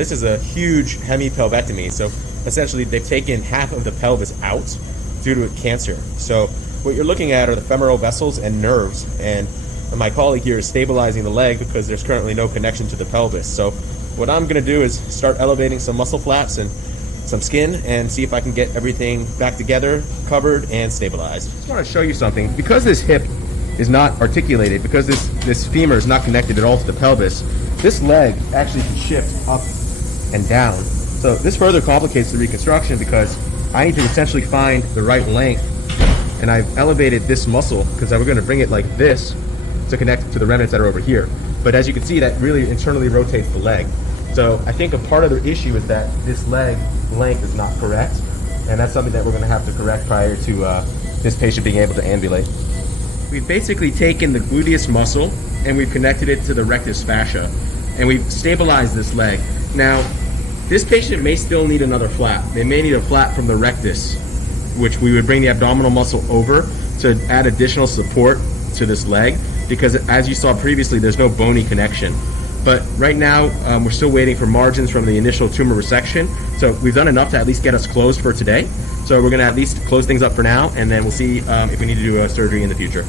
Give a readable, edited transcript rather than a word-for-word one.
this is a huge hemipelvectomy. So essentially they've taken half of the pelvis out due to cancer. So what you're looking at are the femoral vessels and nerves, and my colleague here is stabilizing the leg because there's currently no connection to the pelvis. So what I'm going to do is start elevating some muscle flaps and some skin and see if I can get everything back together, covered, and stabilized. I just want to show you something. Because this hip is not articulated, because this femur is not connected at all to the pelvis, this leg actually can shift up and down. So this further complicates the reconstruction because I need to essentially find the right length, and I've elevated this muscle because we're going to bring it like this to connect to the remnants that are over here. But as you can see, that really internally rotates the leg. So I think a part of the issue is that this leg length is not correct, and that's something that we're going to have to correct prior to this patient being able to ambulate. We've basically taken the gluteus muscle and we've connected it to the rectus fascia, and we've stabilized this leg. Now, this patient may still need another flap. They may need a flap from the rectus, which we would bring the abdominal muscle over to add additional support to this leg, because as you saw previously, there's no bony connection. But right now, we're still waiting for margins from the initial tumor resection. So we've done enough to at least get us closed for today. So we're gonna at least close things up for now, and then we'll see if we need to do a surgery in the future.